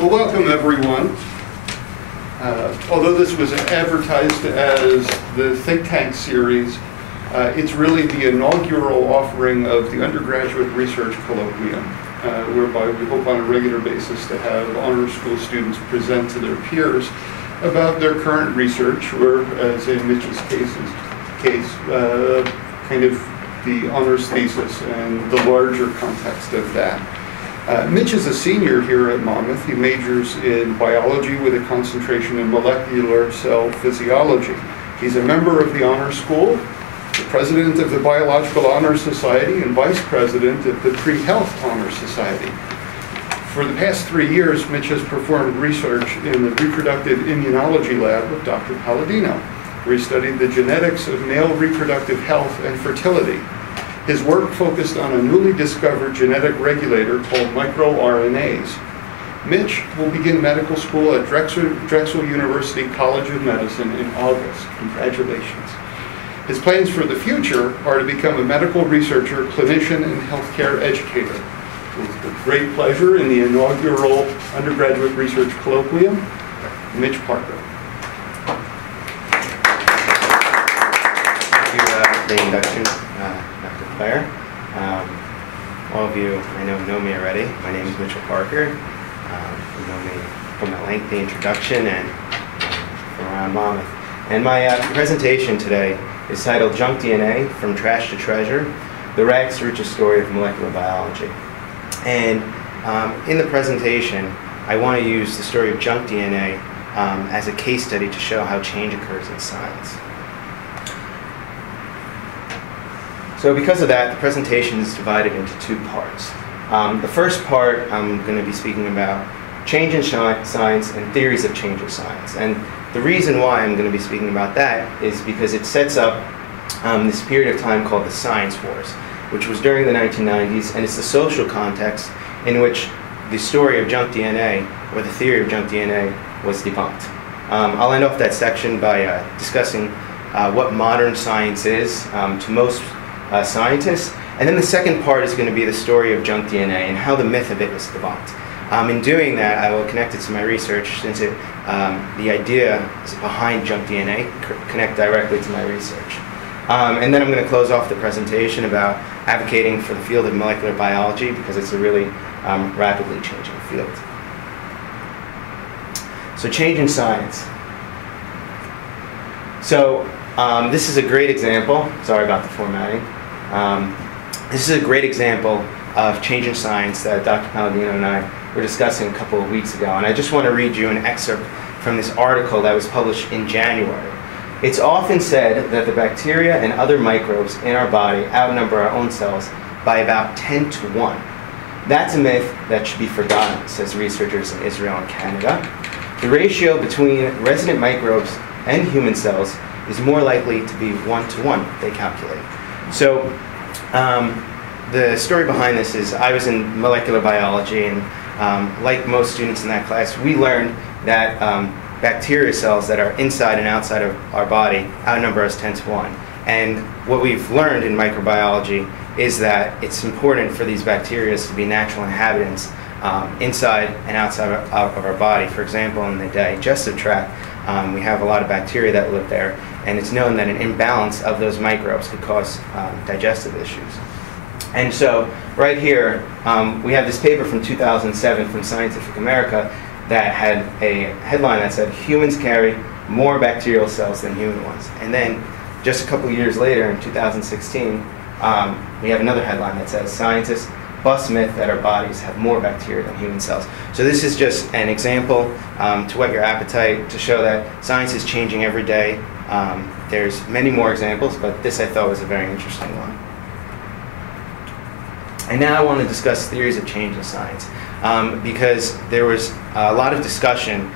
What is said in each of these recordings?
Well, welcome everyone. Although this was advertised as the Think Tank series, it's really the inaugural offering of the Undergraduate Research Colloquium, whereby we hope on a regular basis to have honors school students present to their peers about their current research, or as in Mitch's case, kind of the honors thesis and the larger context of that. Mitch is a senior here at Monmouth. He majors in biology with a concentration in molecular cell physiology. He's a member of the Honor School, the president of the Biological Honor Society, and vice president of the Pre-Health Honor Society. For the past 3 years, Mitch has performed research in the reproductive immunology lab with Dr. Palladino, where he studied the genetics of male reproductive health and fertility. His work focused on a newly discovered genetic regulator called microRNAs. Mitch will begin medical school at Drexel University College of Medicine in August. Congratulations. His plans for the future are to become a medical researcher, clinician, and healthcare educator. With great pleasure in the inaugural Undergraduate Research Colloquium, Mitch Parker. Thank you for the introduction, Dr. Claire. All of you I know me already. My name is Mitchell Parker. You know me from a lengthy introduction and from around Monmouth. And my presentation today is titled Junk DNA, From Trash to Treasure, the Rags to Riches Story of Molecular Biology. And in the presentation, I want to use the story of junk DNA as a case study to show how change occurs in science. So because of that, the presentation is divided into 2 parts. The first part, I'm going to be speaking about change in science and theories of change in science. And the reason why I'm going to be speaking about that is because it sets up this period of time called the Science Wars, which was during the 1990s, and it's the social context in which the story of junk DNA, or the theory of junk DNA, was debunked. I'll end off that section by discussing what modern science is to most scientists, and then the second part is going to be the story of junk DNA and how the myth of it was debunked. In doing that, I will connect it to my research, since the idea is behind junk DNA connect directly to my research. And then I'm going to close off the presentation about advocating for the field of molecular biology, because it's a really rapidly changing field. So change in science. So this is a great example. Sorry about the formatting. This is a great example of change in science that Dr. Palladino and I were discussing a couple of weeks ago. And I just want to read you an excerpt from this article that was published in January. It's often said that the bacteria and other microbes in our body outnumber our own cells by about 10 to 1. That's a myth that should be forgotten, says researchers in Israel and Canada. The ratio between resident microbes and human cells is more likely to be 1 to 1, they calculate. So the story behind this is I was in molecular biology, and like most students in that class, we learned that bacteria cells that are inside and outside of our body outnumber us 10 to 1. And what we've learned in microbiology is that it's important for these bacteria to be natural inhabitants inside and outside of our body. For example, in the digestive tract, we have a lot of bacteria that live there, and it's known that an imbalance of those microbes could cause digestive issues. And so right here, we have this paper from 2007 from Scientific America that had a headline that said, humans carry more bacterial cells than human ones. And then just a couple years later, in 2016, we have another headline that says, scientists bust myth that our bodies have more bacteria than human cells. So this is just an example to whet your appetite, to show that science is changing every day. There's many more examples, but this I thought was a very interesting one. And now I want to discuss theories of change in science, because there was a lot of discussion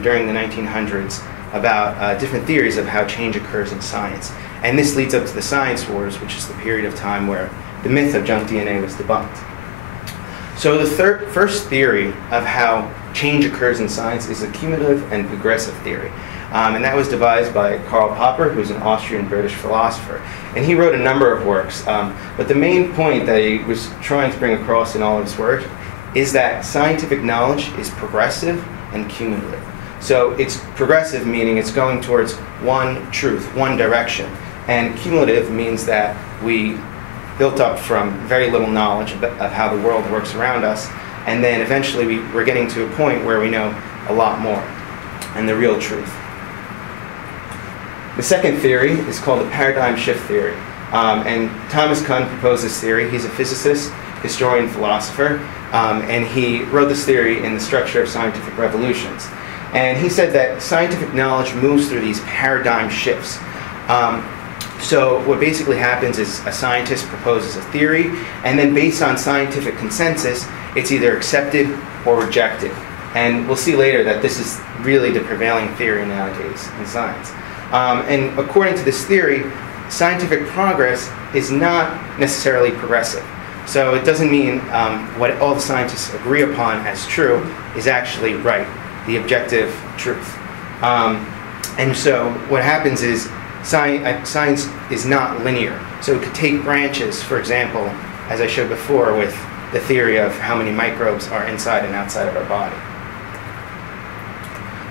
during the 1900s about different theories of how change occurs in science. And this leads up to the Science Wars, which is the period of time where the myth of junk DNA was debunked. So the first theory of how change occurs in science is a cumulative and progressive theory. And that was devised by Karl Popper, who's an Austrian-British philosopher. And he wrote a number of works, but the main point that he was trying to bring across in all of his work is that scientific knowledge is progressive and cumulative. So it's progressive, meaning it's going towards one truth, one direction. And cumulative means that we built up from very little knowledge of how the world works around us, and then eventually we're getting to a point where we know a lot more, and the real truth. The second theory is called the paradigm shift theory. And Thomas Kuhn proposed this theory. He's a physicist, historian, philosopher, and he wrote this theory in The Structure of Scientific Revolutions. And he said that scientific knowledge moves through these paradigm shifts. So what basically happens is a scientist proposes a theory, and then based on scientific consensus, it's either accepted or rejected. And we'll see later that this is really the prevailing theory nowadays in science. And according to this theory, scientific progress is not necessarily progressive. So it doesn't mean what all the scientists agree upon as true is actually right, the objective truth. And so what happens is science is not linear. So it could take branches, for example, as I showed before with the theory of how many microbes are inside and outside of our body.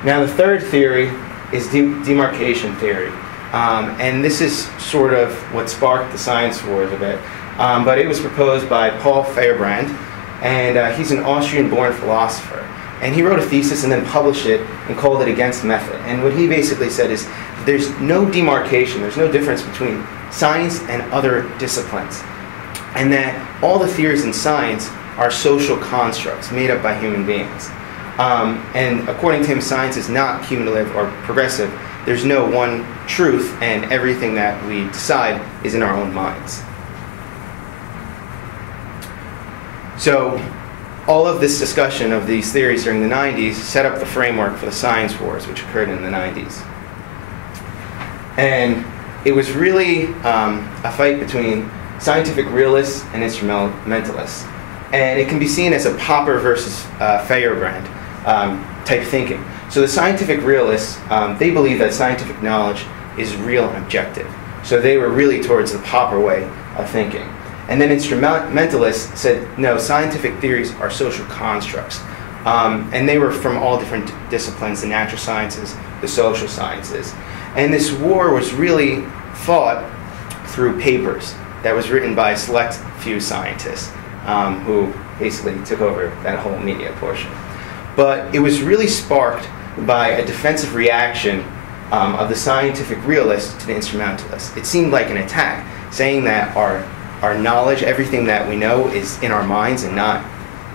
Now the third theory is demarcation theory. And this is sort of what sparked the science wars a bit. But it was proposed by Paul Feyerabend, and he's an Austrian-born philosopher. And he wrote a thesis and then published it and called it Against Method. And what he basically said is there's no demarcation, there's no difference between science and other disciplines. And that all the theories in science are social constructs made up by human beings. And according to him, science is not cumulative or progressive. There's no one truth, and everything that we decide is in our own minds. So all of this discussion of these theories during the 90s set up the framework for the science wars, which occurred in the 90s. And it was really a fight between scientific realists and instrumentalists. And it can be seen as a Popper versus Feyerabend type thinking. So the scientific realists, they believe that scientific knowledge is real and objective. So they were really towards the Popper way of thinking. And then instrumentalists said, no, scientific theories are social constructs. And they were from all different disciplines, the natural sciences, the social sciences. And this war was really fought through papers that was written by a select few scientists who basically took over that whole media portion. But it was really sparked by a defensive reaction of the scientific realists to the instrumentalists. It seemed like an attack, saying that our knowledge, everything that we know, is in our minds and not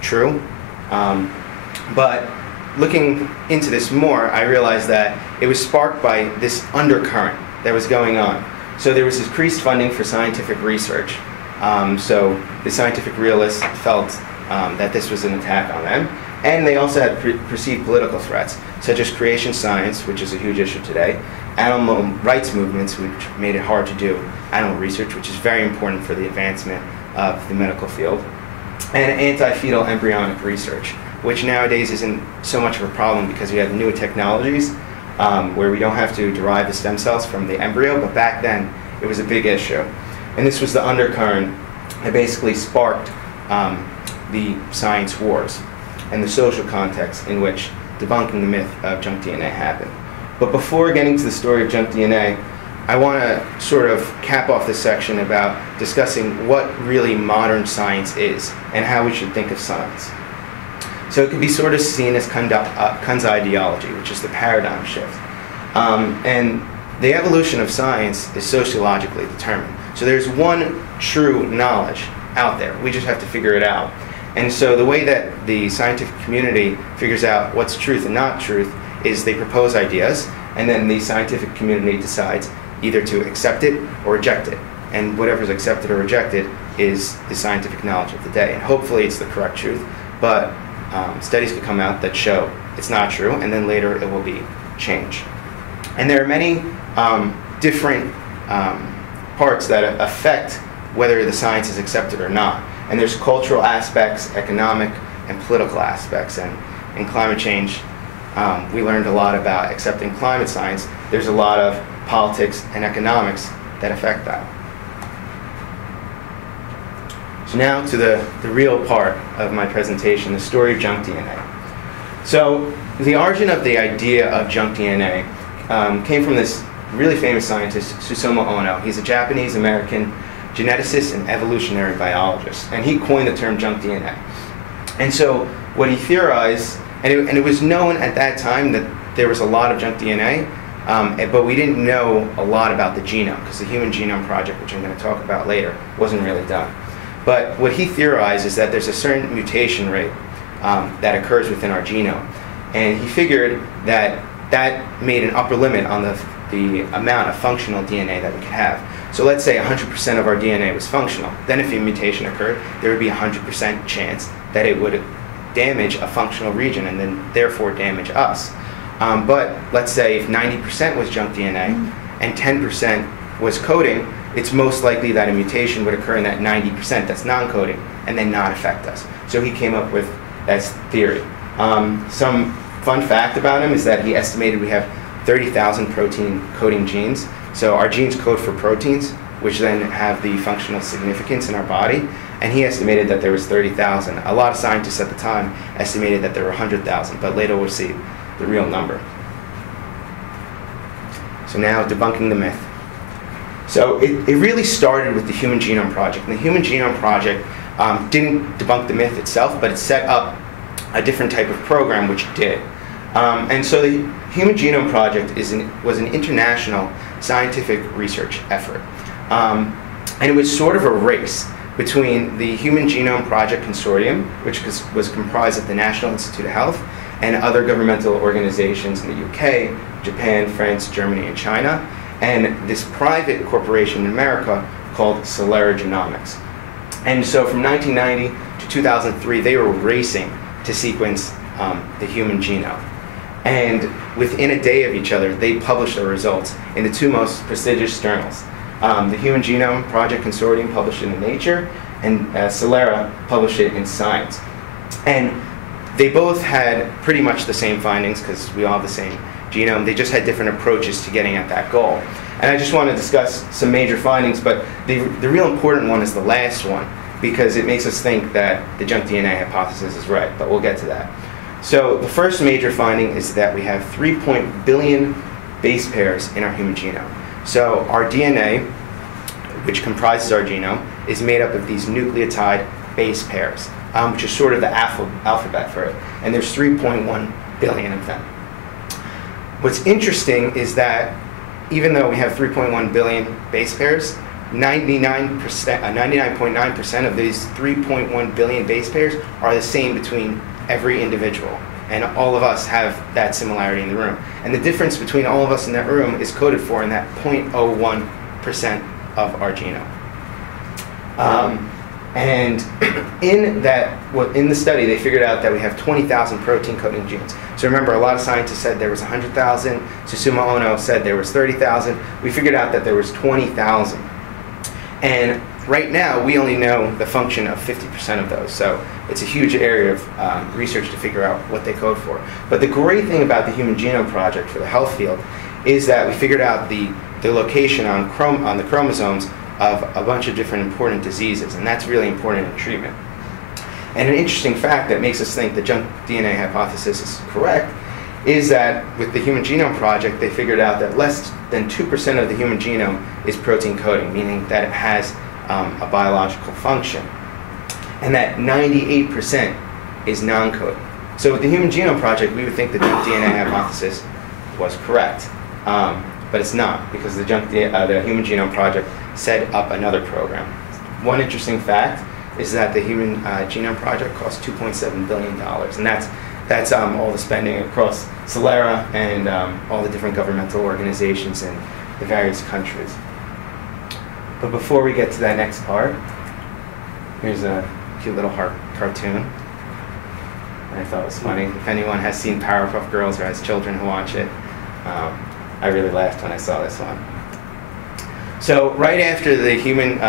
true. But looking into this more, I realized that it was sparked by this undercurrent that was going on. So there was increased funding for scientific research. So the scientific realists felt that this was an attack on them. And they also had perceived political threats, such as creation science, which is a huge issue today, animal rights movements, which made it hard to do animal research, which is very important for the advancement of the medical field, and anti-fetal embryonic research, which nowadays isn't so much of a problem because we have newer technologies where we don't have to derive the stem cells from the embryo, but back then it was a big issue. And this was the undercurrent that basically sparked the science wars and the social context in which debunking the myth of junk DNA happened. But before getting to the story of junk DNA, I want to sort of cap off this section about discussing what really modern science is and how we should think of science. So it can be sort of seen as Kuhn's ideology, which is the paradigm shift. And the evolution of science is sociologically determined. So there's one true knowledge out there. We just have to figure it out. And so the way that the scientific community figures out what's truth and not truth is they propose ideas, and then the scientific community decides either to accept it or reject it. And whatever's accepted or rejected is the scientific knowledge of the day. And hopefully it's the correct truth, but studies could come out that show it's not true, and then later it will be changed. And there are many different parts that affect whether the science is accepted or not. And there's cultural aspects, economic and political aspects. And in climate change, we learned a lot about accepting climate science. There's a lot of politics and economics that affect that. So now to the real part of my presentation, the story of junk DNA. So the origin of the idea of junk DNA came from this really famous scientist, Susumu Ono. He's a Japanese-American geneticist and evolutionary biologist, and he coined the term junk DNA. And so what he theorized, and it was known at that time that there was a lot of junk DNA, but we didn't know a lot about the genome, because the Human Genome Project, which I'm going to talk about later, wasn't really done. But what he theorized is that there's a certain mutation rate that occurs within our genome. And he figured that that made an upper limit on the amount of functional DNA that we could have. So let's say 100% of our DNA was functional. Then if a mutation occurred, there would be a 100% chance that it would damage a functional region and then therefore damage us. But let's say if 90% was junk DNA and 10% was coding, it's most likely that a mutation would occur in that 90% that's non-coding and then not affect us. So he came up with that theory. Some fun fact about him is that he estimated we have 30,000 protein coding genes. So our genes code for proteins, which then have the functional significance in our body. And he estimated that there was 30,000. A lot of scientists at the time estimated that there were 100,000, but later we'll see the real number. So now debunking the myth. So it really started with the Human Genome Project. And the Human Genome Project didn't debunk the myth itself, but it set up a different type of program which did. And so the Human Genome Project was an international scientific research effort. And it was sort of a race between the Human Genome Project Consortium, which was comprised of the National Institute of Health and other governmental organizations in the UK, Japan, France, Germany, and China, and this private corporation in America called Celera Genomics. And so from 1990 to 2003, they were racing to sequence the human genome. And within a day of each other, they published their results in the two most prestigious journals. The Human Genome Project Consortium published it in Nature, and Celera published it in Science. And they both had pretty much the same findings, because we all have the same genome. They just had different approaches to getting at that goal. And I just want to discuss some major findings, but the real important one is the last one, because it makes us think that the junk DNA hypothesis is right, but we'll get to that. So the first major finding is that we have 3 billion base pairs in our human genome. So our DNA, which comprises our genome, is made up of these nucleotide base pairs, which is sort of the alphabet for it. And there's 3.1 billion of them. What's interesting is that even though we have 3.1 billion base pairs, 99.9% of these 3.1 billion base pairs are the same between every individual. And all of us have that similarity in the room. And the difference between all of us in that room is coded for in that 0.01% of our genome. And in the study, they figured out that we have 20,000 protein coding genes. So remember, a lot of scientists said there was 100,000. Susumu Ono said there was 30,000. We figured out that there was 20,000. And right now, we only know the function of 50% of those. So it's a huge area of research to figure out what they code for. But the great thing about the Human Genome Project for the health field is that we figured out the location on the chromosomes of a bunch of different important diseases, and that's really important in treatment. And an interesting fact that makes us think the junk DNA hypothesis is correct is that with the Human Genome Project, they figured out that less than 2% of the human genome is protein coding, meaning that it has a biological function, and that 98% is non-coding. So with the Human Genome Project, we would think the junk DNA hypothesis was correct, but it's not, because the Human Genome Project set up another program. One interesting fact is that the Human Genome Project cost $2.7 billion, and that's all the spending across Celera and all the different governmental organizations in the various countries. But before we get to that next part, here's a cute little cartoon. I thought it was funny. If anyone has seen Powerpuff Girls or has children who watch it, I really laughed when I saw this one. So right after the Human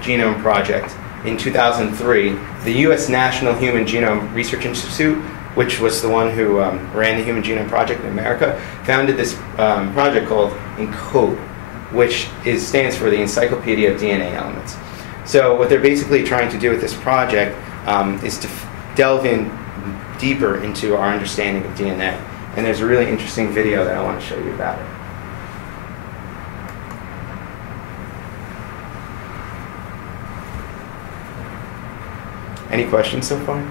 Genome Project in 2003, the U.S. National Human Genome Research Institute, which was the one who ran the Human Genome Project in America, founded this project called ENCODE, which stands for the Encyclopedia of DNA Elements. So what they're basically trying to do with this project is to delve in deeper into our understanding of DNA. And there's a really interesting video that I want to show you about it. Any questions so far?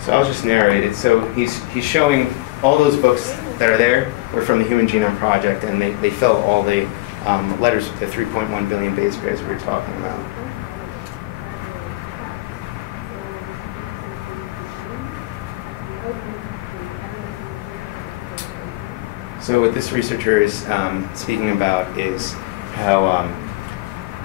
So I'll just narrate it. So he's showing all those books that are there were from the Human Genome Project, and they fill all the letters with the 3.1 billion base pairs we were talking about. So what this researcher is speaking about is how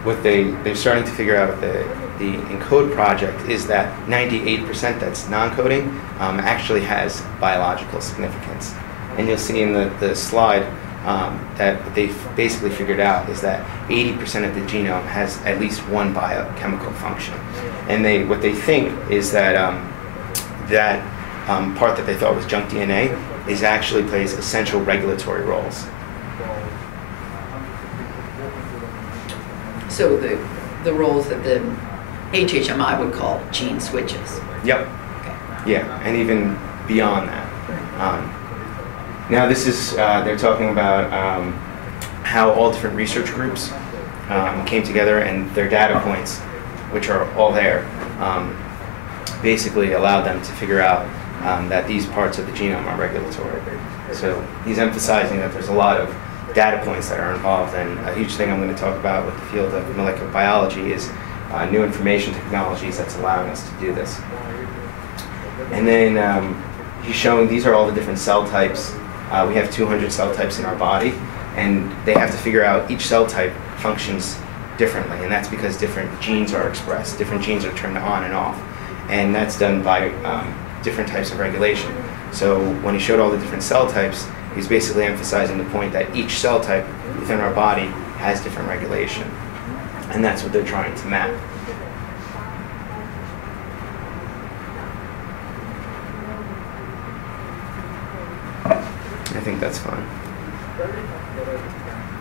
what they're starting to figure out with the ENCODE project is that 98% that's non-coding actually has biological significance. And you'll see in the slide that what they've basically figured out is that 80% of the genome has at least one biochemical function. And what they think is that part that they thought was junk DNA is actually plays essential regulatory roles. So the roles that the HHMI would call gene switches. Yep. Okay. Yeah, and even beyond that. Now this is, they're talking about how all different research groups came together, and their data points, which are all there, basically allowed them to figure out that these parts of the genome are regulatory. So he's emphasizing that there's a lot of data points that are involved, and a huge thing I'm going to talk about with the field of molecular biology is new information technologies that's allowing us to do this. And then he's showing these are all the different cell types. We have 200 cell types in our body, and they have to figure out each cell type functions differently, and that's because different genes are expressed, different genes are turned on and off, and that's done by different types of regulation. So when he showed all the different cell types, he's basically emphasizing the point that each cell type within our body has different regulation, and that's what they're trying to map. I think that's fine.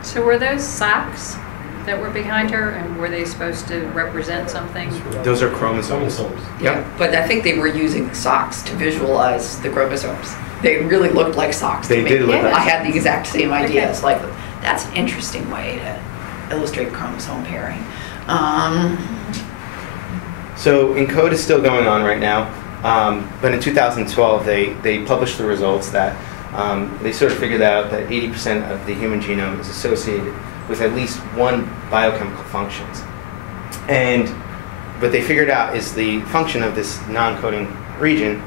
So were those socks that were behind her, and were they supposed to represent something? Those are chromosomes. Yeah, but I think they were using the socks to visualize the chromosomes. They really looked like socks to They me. did look like I had the exact same idea. Okay. It's like, that's an interesting way to illustrate chromosome pairing. So ENCODE is still going on right now, but in 2012 they published the results that they sort of figured out that 80% of the human genome is associated with at least one biochemical functions. And what they figured out is the function of this non-coding region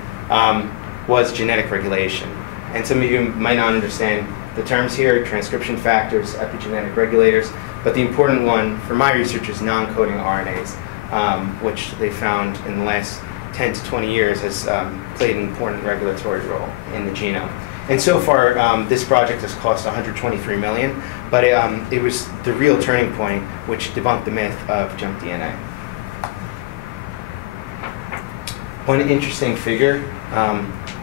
was genetic regulation. And some of you might not understand the terms here, transcription factors, epigenetic regulators, but the important one for my research is non-coding RNAs, which they found in the last 10 to 20 years has played an important regulatory role in the genome. And so far, this project has cost $123 million, but it was the real turning point which debunked the myth of junk DNA. One interesting figure,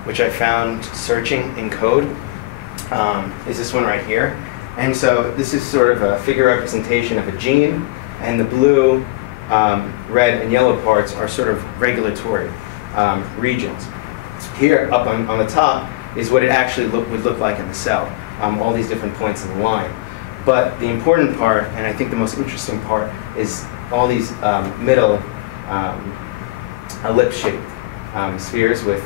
which I found searching ENCODE, is this one right here. And so this is sort of a figure representation of a gene, and the blue, red, and yellow parts are sort of regulatory regions. Here, up on the top, is what it actually would look like in the cell, all these different points in the line. But the important part, and I think the most interesting part, is all these middle ellipse-shaped spheres with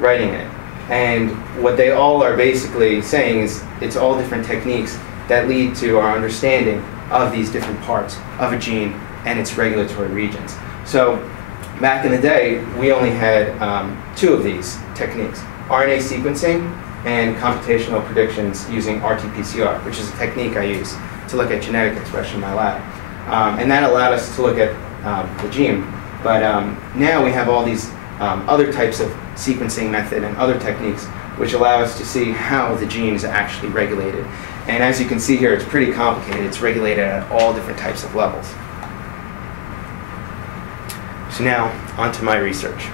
writing it. And what they all are basically saying is it's all different techniques that lead to our understanding of these different parts of a gene and its regulatory regions. So back in the day, we only had 2 of these techniques: RNA sequencing and computational predictions using RT-PCR, which is a technique I use to look at genetic expression in my lab. And that allowed us to look at the gene. But now we have all these other types of sequencing method and other techniques which allow us to see how the gene is actually regulated. And as you can see here, it's pretty complicated. It's regulated at all different types of levels. So now, on to my research.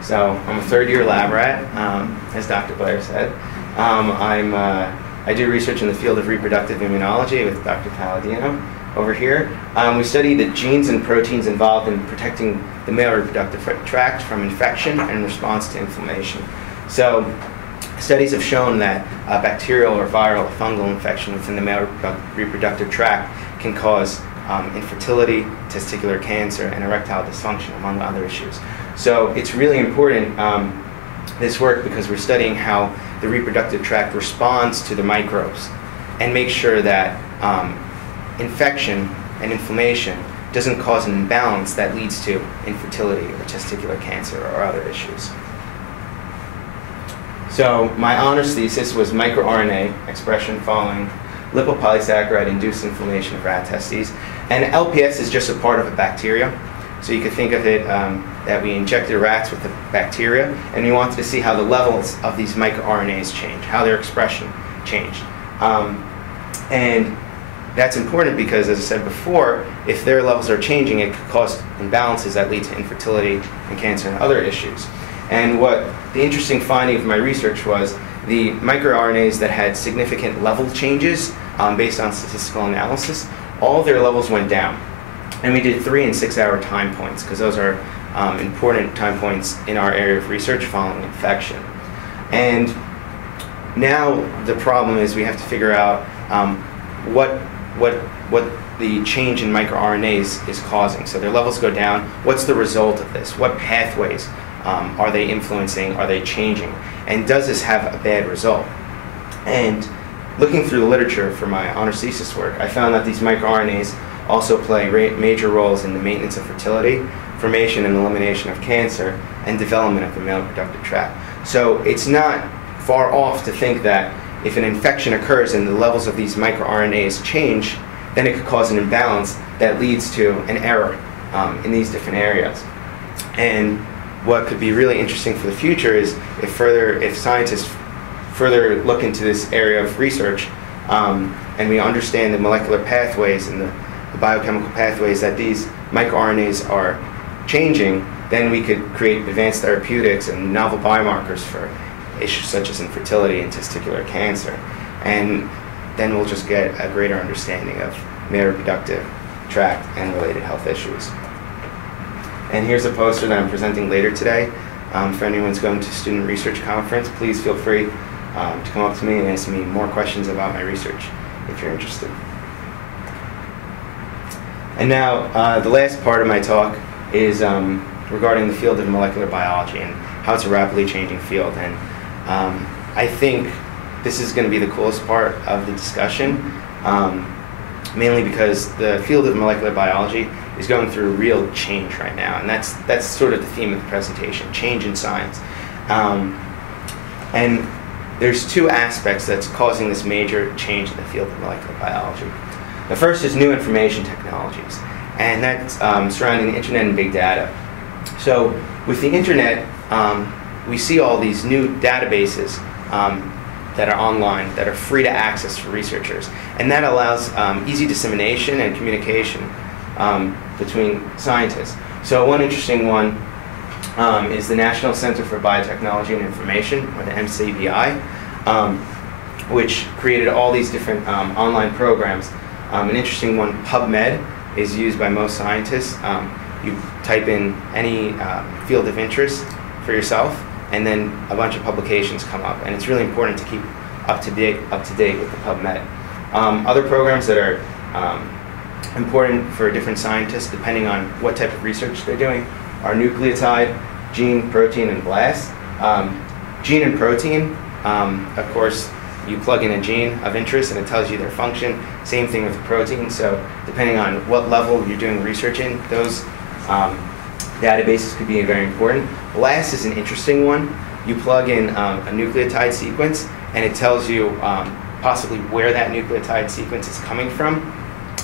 So I'm a third-year lab rat, as Dr. Blair said. I do research in the field of reproductive immunology with Dr. Palladino over here. We study the genes and proteins involved in protecting the male reproductive tract from infection and response to inflammation. So studies have shown that bacterial or viral or fungal infection within the male reproductive tract can cause infertility, testicular cancer, and erectile dysfunction, among other issues. So it's really important, this work, because we're studying how the reproductive tract responds to the microbes and make sure that infection and inflammation doesn't cause an imbalance that leads to infertility or testicular cancer or other issues. So my honors thesis was microRNA expression following lipopolysaccharide-induced inflammation of rat testes. And LPS is just a part of a bacteria. So you could think of it that we injected rats with the bacteria, and we wanted to see how the levels of these microRNAs change, how their expression changed. And that's important because, as I said before, if their levels are changing, it could cause imbalances that lead to infertility and cancer and other issues. And what the interesting finding of my research was the microRNAs that had significant level changes based on statistical analysis, all of their levels went down. And we did 3 and 6 hour time points because those are important time points in our area of research following infection. And now the problem is we have to figure out what the change in microRNAs is causing. So their levels go down. What's the result of this? What pathways are they influencing? Are they changing? And does this have a bad result? And looking through the literature for my honors thesis work, I found that these microRNAs also play major roles in the maintenance of fertility, formation and elimination of cancer, and development of the male reproductive tract. So it's not far off to think that if an infection occurs and the levels of these microRNAs change, then it could cause an imbalance that leads to an error in these different areas. And what could be really interesting for the future is if scientists further look into this area of research and we understand the molecular pathways and the biochemical pathways that these microRNAs are changing, then we could create advanced therapeutics and novel biomarkers for issues such as infertility and testicular cancer. And then we'll just get a greater understanding of male reproductive tract and related health issues. And here's a poster that I'm presenting later today. For anyone who's going to a student research conference, please feel free to come up to me and ask me more questions about my research if you're interested. And now, the last part of my talk is regarding the field of molecular biology and how it's a rapidly changing field. And I think this is going to be the coolest part of the discussion, mainly because the field of molecular biology is going through real change right now. And that's sort of the theme of the presentation, change in science. And there's 2 aspects that's causing this major change in the field of molecular biology. The first is new information technologies, and that's surrounding the internet and big data. So with the internet, we see all these new databases that are online, that are free to access for researchers. And that allows easy dissemination and communication between scientists. So one interesting one is the National Center for Biotechnology and Information, or the NCBI, which created all these different online programs. An interesting one, PubMed, is used by most scientists. You type in any field of interest for yourself, and then a bunch of publications come up. And it's really important to keep up to date with the PubMed. Other programs that are important for different scientists, depending on what type of research they're doing, are nucleotide gene, protein, and blast. Gene and protein, of course, you plug in a gene of interest and it tells you their function. Same thing with protein. So depending on what level you're doing research in, those databases could be very important. BLAST is an interesting one. You plug in a nucleotide sequence and it tells you possibly where that nucleotide sequence is coming from.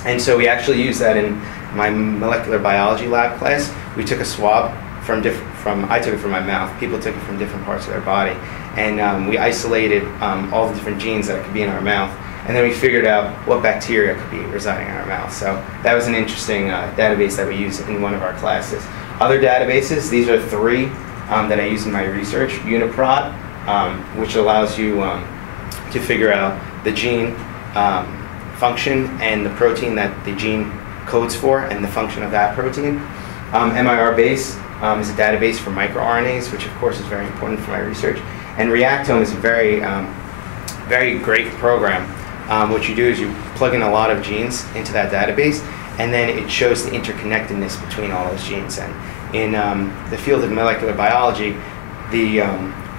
And so we actually use that in my molecular biology lab class. We took a swab I took it from my mouth. People took it from different parts of their body. And we isolated all the different genes that could be in our mouth. And then we figured out what bacteria could be residing in our mouth. So that was an interesting database that we use in one of our classes. Other databases, these are 3 that I use in my research. UniProt, which allows you to figure out the gene function and the protein that the gene codes for and the function of that protein. MIRBase is a database for microRNAs, which of course is very important for my research. And Reactome is a very great program. What you do is you plug in a lot of genes into that database, and then it shows the interconnectedness between all those genes. And in the field of molecular biology,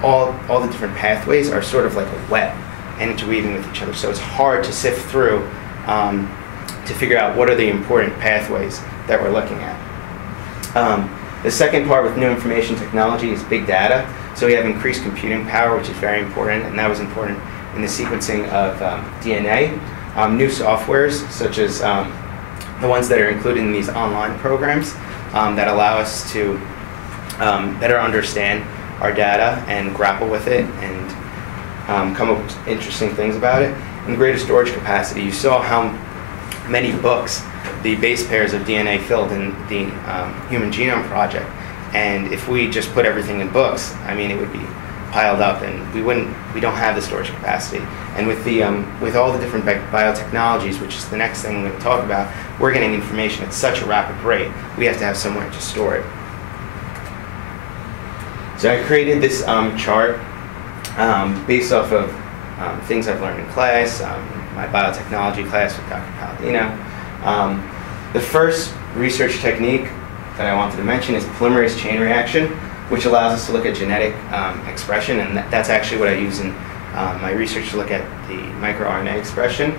all the different pathways are sort of like a web and interweaving with each other. So it's hard to sift through to figure out what are the important pathways that we're looking at. The second part with new information technology is big data. So we have increased computing power, which is very important, and that was important in the sequencing of DNA. New softwares, such as the ones that are included in these online programs that allow us to better understand our data and grapple with it and come up with interesting things about it. And greater storage capacity. You saw how many books the base pairs of DNA filled in the Human Genome Project. And if we just put everything in books, I mean, it would be piled up, and we don't have the storage capacity. And with all the different biotechnologies, which is the next thing I'm going to talk about, we're getting information at such a rapid rate, we have to have somewhere to store it. So I created this chart based off of things I've learned in class, my biotechnology class with Dr. Palladino. The first research technique that I wanted to mention is polymerase chain reaction, which allows us to look at genetic expression, and that's actually what I use in my research to look at the microRNA expression.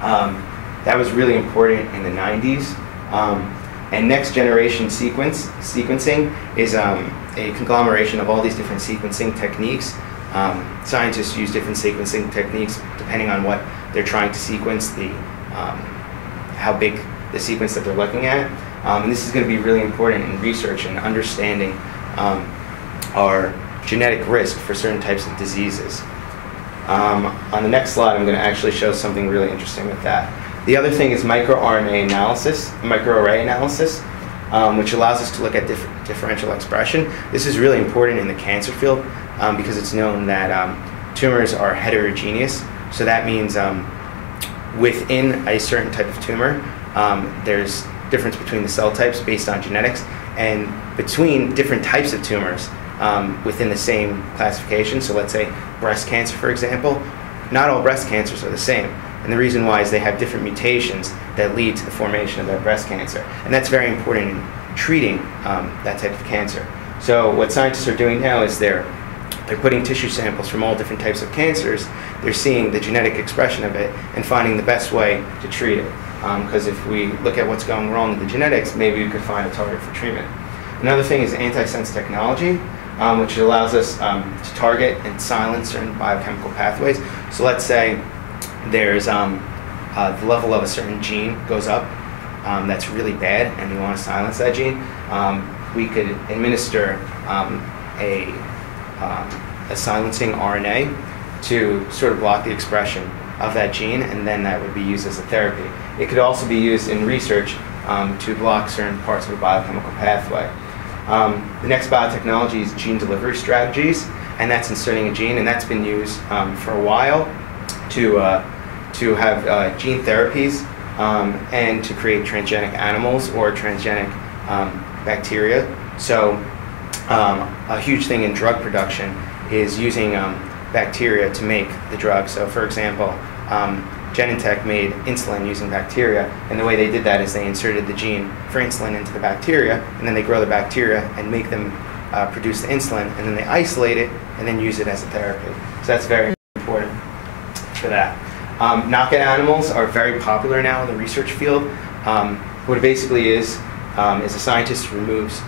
That was really important in the 90s. And next generation sequencing is a conglomeration of all these different sequencing techniques. Scientists use different sequencing techniques depending on what they're trying to sequence, how big the sequence that they're looking at. And this is going to be really important in research and understanding our genetic risk for certain types of diseases. On the next slide, I'm going to actually show something really interesting with that. The other thing is microRNA analysis, microarray analysis, which allows us to look at differential expression. This is really important in the cancer field because it's known that tumors are heterogeneous. So that means within a certain type of tumor, there's difference between the cell types based on genetics, and between different types of tumors within the same classification. So let's say breast cancer, for example, not all breast cancers are the same. And the reason why is they have different mutations that lead to the formation of that breast cancer. And that's very important in treating that type of cancer. So what scientists are doing now is they're putting tissue samples from all different types of cancers. They're seeing the genetic expression of it and finding the best way to treat it. Because if we look at what's going wrong with the genetics, maybe we could find a target for treatment. Another thing is antisense technology, which allows us to target and silence certain biochemical pathways. So let's say there's the level of a certain gene goes up that's really bad, and we want to silence that gene. We could administer a silencing RNA to sort of block the expression of that gene, and then that would be used as a therapy. It could also be used in research to block certain parts of a biochemical pathway. The next biotechnology is gene delivery strategies, and that's inserting a gene, and that's been used for a while to have gene therapies and to create transgenic animals or transgenic bacteria. So a huge thing in drug production is using bacteria to make the drug. So for example, Genentech made insulin using bacteria, and the way they did that is they inserted the gene for insulin into the bacteria, and then they grow the bacteria and make them produce the insulin, and then they isolate it and then use it as a therapy. So that's very important for that. Knockout animals are very popular now in the research field. What it basically is a scientist removes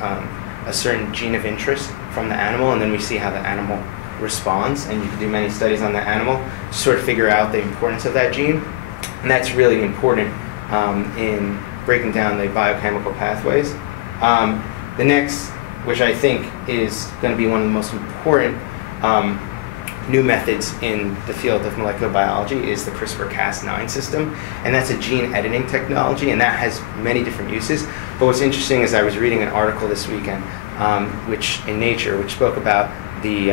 a certain gene of interest from the animal, and then we see how the animal responds, and you can do many studies on the animal to sort of figure out the importance of that gene, and that's really important in breaking down the biochemical pathways. The next, which I think is going to be one of the most important new methods in the field of molecular biology, is the CRISPR-Cas9 system, and that's a gene editing technology, and that has many different uses. But what's interesting is I was reading an article this weekend, which in Nature, which spoke about the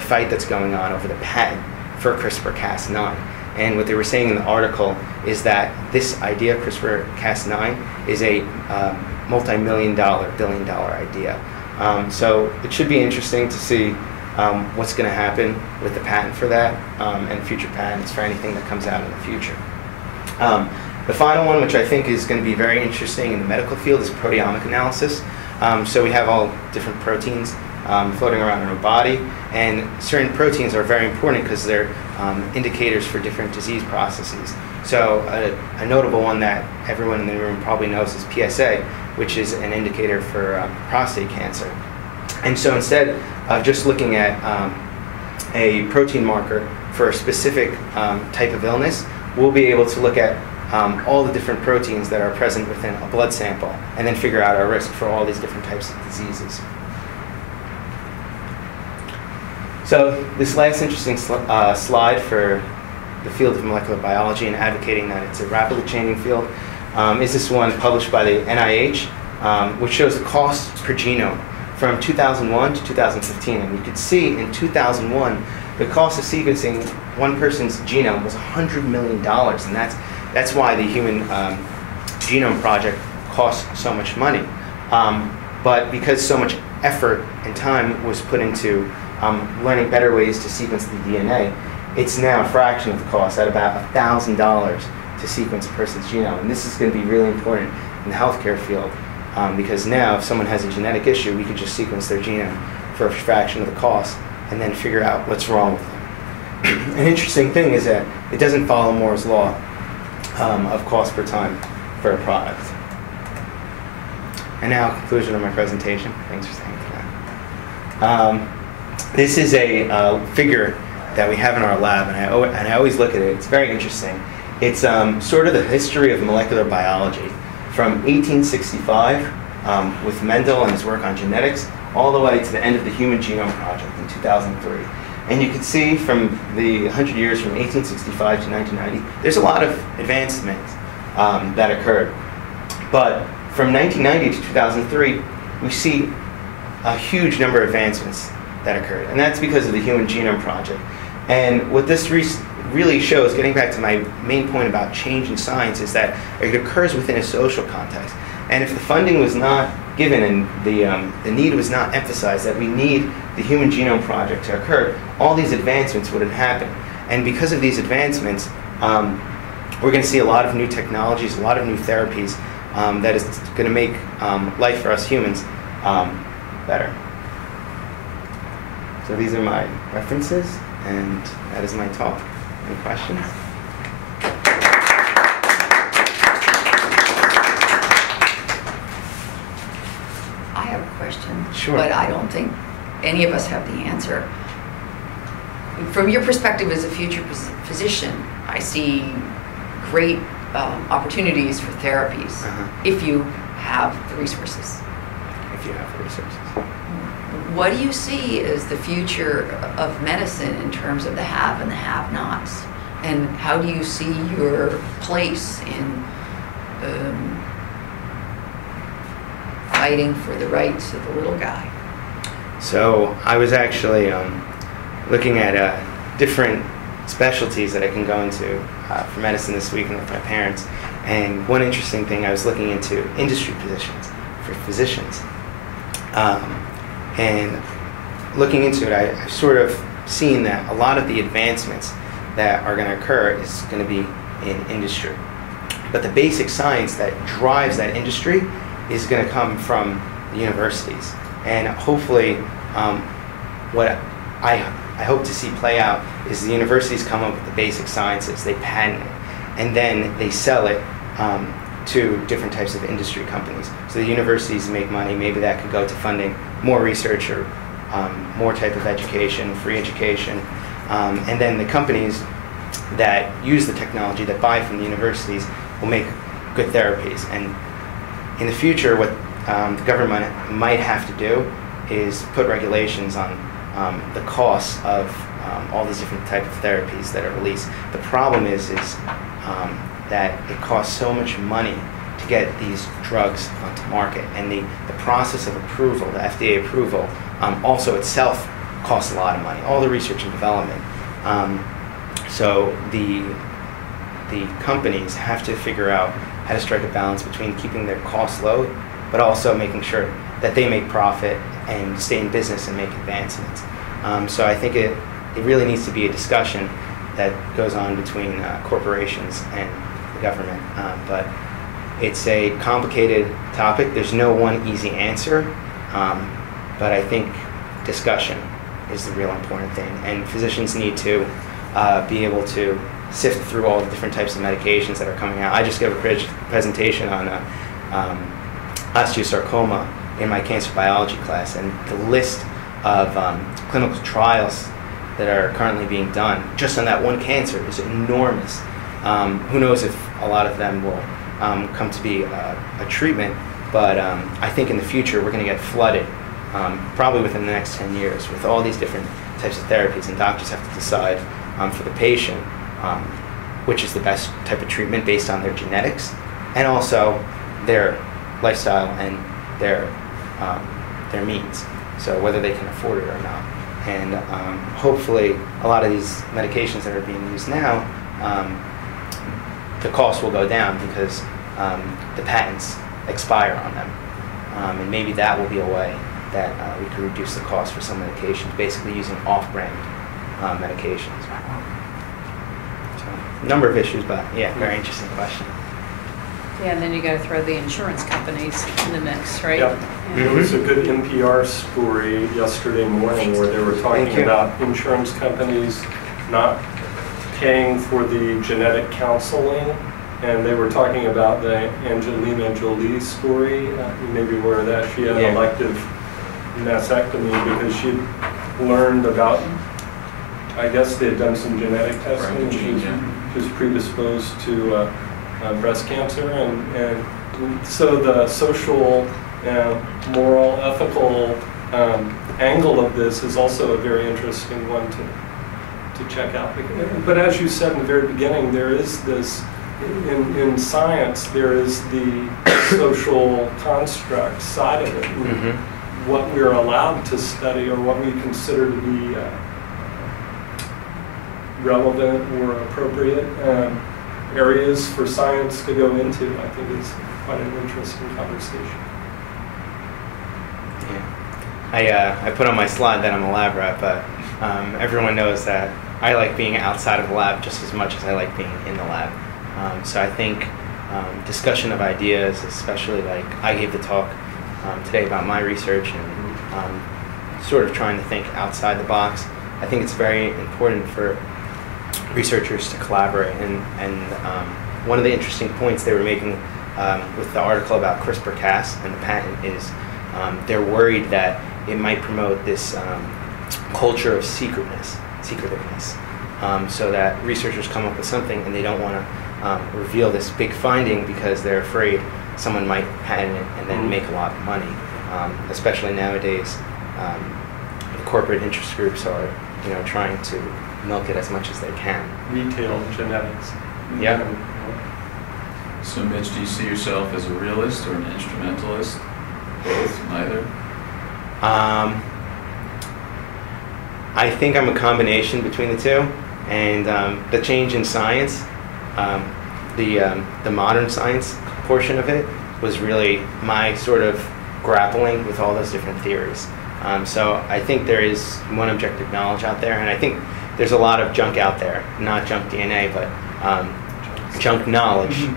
fight that's going on over the patent for CRISPR-Cas9. And what they were saying in the article is that this idea, CRISPR-Cas9, is a multi-million-dollar, billion-dollar idea. So it should be interesting to see what's going to happen with the patent for that and future patents for anything that comes out in the future. The final one, which I think is going to be very interesting in the medical field, is proteomic analysis. So we have all different proteins floating around in our body, and certain proteins are very important because they're indicators for different disease processes. So a notable one that everyone in the room probably knows is PSA, which is an indicator for prostate cancer. And so instead of just looking at a protein marker for a specific type of illness, we'll be able to look at all the different proteins that are present within a blood sample and then figure out our risk for all these different types of diseases. So this last interesting slide for the field of molecular biology and advocating that it's a rapidly changing field is this one published by the NIH, which shows the cost per genome from 2001 to 2015. And you could see in 2001, the cost of sequencing one person's genome was $100 million. And that's why the Human Genome Project costs so much money. But because so much effort and time was put into learning better ways to sequence the DNA, it's now a fraction of the cost, at about $1,000 to sequence a person's genome. And this is going to be really important in the healthcare field because now if someone has a genetic issue, we could just sequence their genome for a fraction of the cost and then figure out what's wrong with them. An interesting thing is that it doesn't follow Moore's law of cost per time for a product. And now, conclusion of my presentation. Thanks for staying for that. This is a figure that we have in our lab, and I always look at it. It's very interesting. It's sort of the history of molecular biology from 1865 with Mendel and his work on genetics all the way to the end of the Human Genome Project in 2003. And you can see from the 100 years from 1865 to 1990, there's a lot of advancements that occurred. But from 1990 to 2003, we see a huge number of advancements that occurred. And that's because of the Human Genome Project. And what this really shows, getting back to my main point about change in science, is that it occurs within a social context. And if the funding was not given and the need was not emphasized that we need the Human Genome Project to occur, all these advancements wouldn't happen. And because of these advancements, we're going to see a lot of new technologies, a lot of new therapies that is going to make life for us humans better. So these are my references, and that is my talk. Any questions? I have a question, Sure. but I don't think any of us have the answer. From your perspective as a future physician, I see great opportunities for therapies if you have the resources. If you have the resources. What do you see as the future of medicine in terms of the have and the have-nots? And how do you see your place in fighting for the rights of the little guy? So I was actually looking at different specialties that I can go into for medicine this weekend with my parents. And one interesting thing, I was looking into industry positions for physicians. And looking into it, I've sort of seen that a lot of the advancements that are going to occur is going to be in industry. But the basic science that drives that industry is going to come from the universities. And hopefully, what I hope to see play out is the universities come up with the basic sciences, they patent it, and then they sell it to different types of industry companies. So the universities make money, maybe that could go to funding more research or more type of education, free education, and then the companies that use the technology, that buy from the universities, will make good therapies. And in the future, what the government might have to do is put regulations on the costs of all these different types of therapies that are released. The problem is that it costs so much money to get these drugs onto market, and the process of approval, the FDA approval, also itself costs a lot of money, all the research and development. So the companies have to figure out how to strike a balance between keeping their costs low, but also making sure that they make profit and stay in business and make advancements. So I think it really needs to be a discussion that goes on between corporations and the government. But it's a complicated topic. There's no one easy answer, but I think discussion is the real important thing. And physicians need to be able to sift through all the different types of medications that are coming out. I just gave a presentation on osteosarcoma in my cancer biology class, and the list of clinical trials that are currently being done just on that one cancer is enormous. Who knows if a lot of them will come to be a treatment, but I think in the future we're going to get flooded, probably within the next 10 years, with all these different types of therapies, and doctors have to decide for the patient which is the best type of treatment based on their genetics and also their lifestyle and their means, so whether they can afford it or not. And hopefully a lot of these medications that are being used now, the cost will go down because the patents expire on them. And maybe that will be a way that we could reduce the cost for some medications, basically using off-brand medications. So, a number of issues, but yeah, very interesting question. Yeah, and then you got to throw the insurance companies in the mix, right? Yep. There was a good NPR story yesterday morning where they were talking about insurance companies not paying for the genetic counseling, and they were talking about the Angelina Jolie story. You may be aware of that. She had an elective mastectomy because she learned about, I guess they had done some genetic testing, and she was predisposed to breast cancer, and so the social, moral, ethical angle of this is also a very interesting one to check out. But as you said in the very beginning, there is this, in science, there is the social construct side of it, what we're allowed to study or what we consider to be relevant or appropriate. Areas for science to go into, I think is quite an interesting conversation. Yeah, I put on my slide that I'm a lab rat, but everyone knows that I like being outside of the lab just as much as I like being in the lab. So I think discussion of ideas, especially like I gave the talk today about my research and sort of trying to think outside the box. I think it's very important for researchers to collaborate, and one of the interesting points they were making with the article about CRISPR-Cas and the patent is they're worried that it might promote this culture of secretiveness, so that researchers come up with something and they don't want to reveal this big finding because they're afraid someone might patent it and then make a lot of money. Especially nowadays, the corporate interest groups are, trying to milk it as much as they can. Retail genetics. Yeah. So Mitch, do you see yourself as a realist or an instrumentalist? Both? Neither? I think I'm a combination between the two, and the change in science, the modern science portion of it was really my sort of grappling with all those different theories. So I think there is one objective knowledge out there, and I think there's a lot of junk out there, not junk DNA, but junk knowledge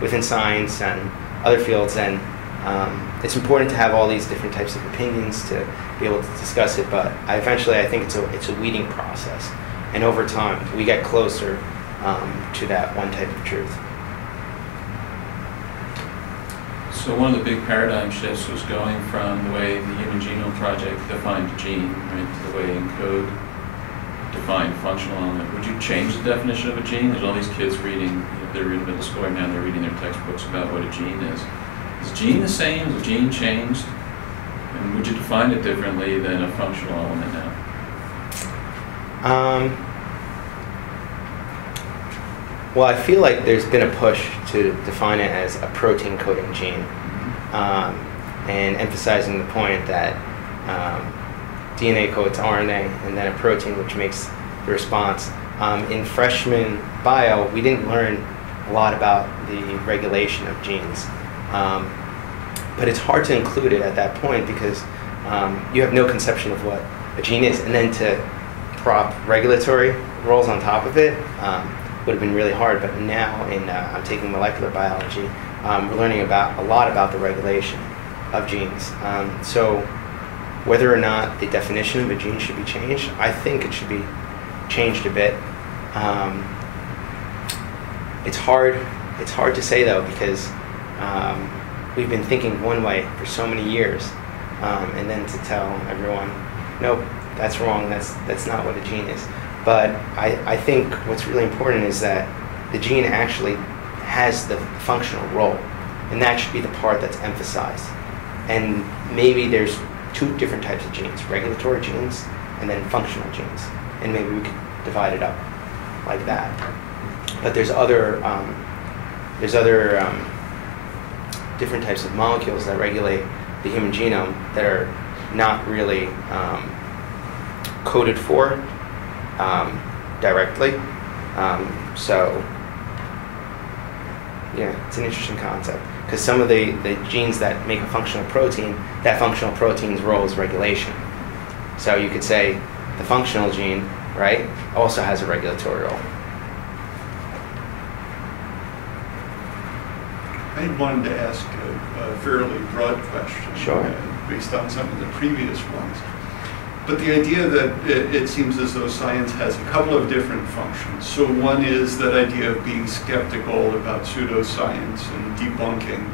within science and other fields. And It's important to have all these different types of opinions to be able to discuss it, but eventually I think it's a weeding process. And over time, we get closer to that one type of truth. So one of the big paradigm shifts was going from the way the Human Genome Project defined gene, right, to the way ENCODE defined functional element. Would you change the definition of a gene? There's all these kids reading, they're reading middle school right now, they're reading their textbooks about what a gene is. Is gene the same? Is a gene changed? And would you define it differently than a functional element now? Well, I feel like there's been a push to define it as a protein coding gene, and emphasizing the point that DNA codes RNA and then a protein which makes the response. In freshman bio, we didn't learn a lot about the regulation of genes, but it's hard to include it at that point because you have no conception of what a gene is, and then to prop regulatory roles on top of it would have been really hard. But now I'm taking molecular biology, we're learning a lot about the regulation of genes. So whether or not the definition of a gene should be changed, I think it should be changed a bit. It's hard to say though, because we've been thinking one way for so many years, and then to tell everyone, nope, that's wrong, that's not what a gene is. But I think what's really important is that the gene actually has the functional role, and that should be the part that's emphasized. And maybe there's two different types of genes, regulatory genes and then functional genes, and maybe we could divide it up like that. But there's other different types of molecules that regulate the human genome that are not really coded for directly. So yeah, it's an interesting concept, because some of the genes that make a functional protein, that functional protein's role is regulation. So you could say the functional gene, right, also has a regulatory role. I wanted to ask a fairly broad question, Sure. Based on some of the previous ones. But the idea that it seems as though science has a couple of different functions. So one is that idea of being skeptical about pseudoscience and debunking.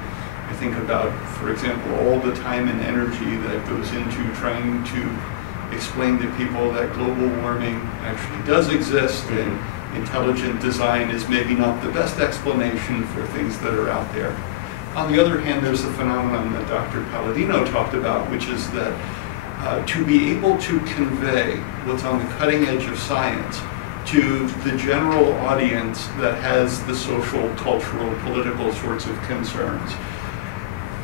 I think about, for example, all the time and energy that goes into trying to explain to people that global warming actually does exist, and intelligent design is maybe not the best explanation for things that are out there. On the other hand, there's the phenomenon that Dr. Palladino talked about, which is that to be able to convey what's on the cutting edge of science to the general audience that has the social, cultural, political sorts of concerns,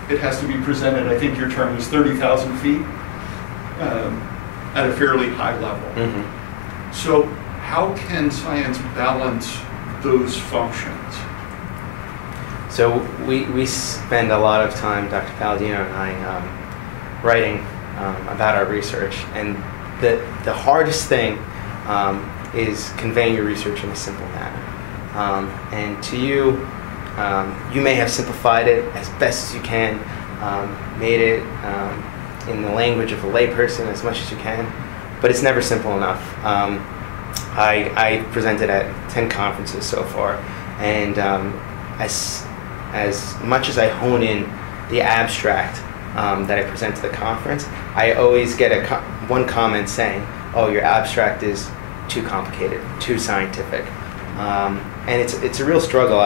it has to be presented, I think your term is 30,000 feet, at a fairly high level. Mm-hmm. So how can science balance those functions? So we spend a lot of time, Dr. Palladino and I, writing about our research, and the hardest thing is conveying your research in a simple manner. And to you, you may have simplified it as best as you can, made it in the language of a layperson as much as you can, but it's never simple enough. I presented at 10 conferences so far, and as much as I hone in the abstract that I present to the conference, I always get one comment saying, oh, your abstract is too complicated, too scientific. And it's a real struggle.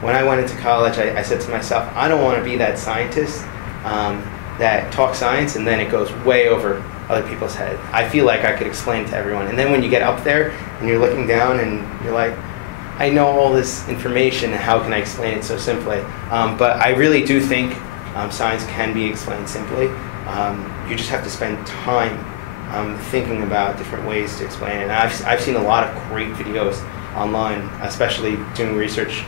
When I went into college, I said to myself, I don't want to be that scientist that talks science and then it goes way over other people's head. I feel like I could explain to everyone. And then when you get up there and you're looking down and you're like, I know all this information, how can I explain it so simply? But I really do think science can be explained simply. You just have to spend time thinking about different ways to explain it. And I've seen a lot of great videos online, especially doing research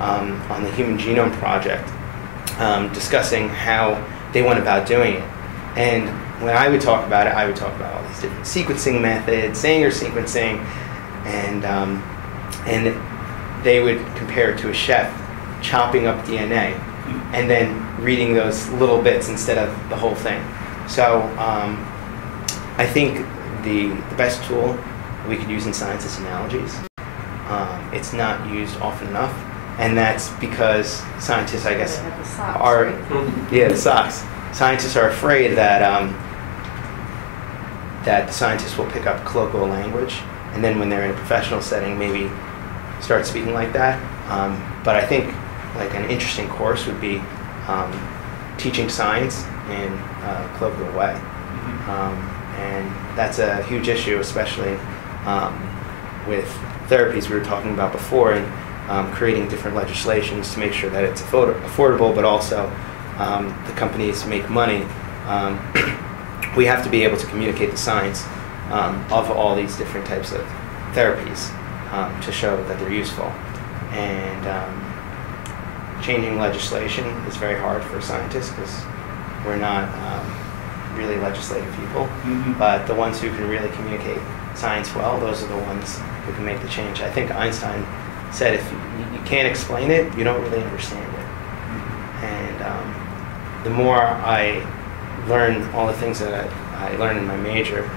on the Human Genome Project, discussing how they went about doing it. And when I would talk about it, I would talk about all these different sequencing methods, Sanger sequencing, and they would compare it to a chef chopping up DNA and then reading those little bits instead of the whole thing. So I think the best tool we could use in science is analogies. It's not used often enough, and that's because scientists, I guess, are, yeah, the socks. Scientists are afraid that that the scientists will pick up colloquial language, and then when they're in a professional setting, maybe start speaking like that. But I think like an interesting course would be teaching science in a colloquial way. And that's a huge issue, especially with therapies we were talking about before, and creating different legislations to make sure that it's affordable, but also the companies make money. We have to be able to communicate the science of all these different types of therapies to show that they're useful. And changing legislation is very hard for scientists because we're not really legislative people. But the ones who can really communicate science well, those are the ones who can make the change. I think Einstein said if you can't explain it, you don't really understand it. And the more I learn all the things that I learned in my major,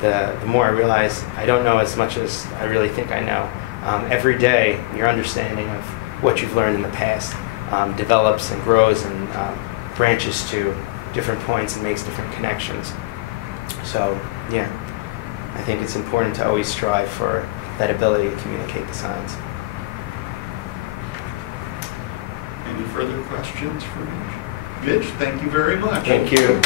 the more I realize I don't know as much as I really think I know. Every day, your understanding of what you've learned in the past develops and grows and branches to different points and makes different connections. So, yeah, I think it's important to always strive for that ability to communicate the science. Any further questions for Mitch? Mitch, thank you very much. Thank you.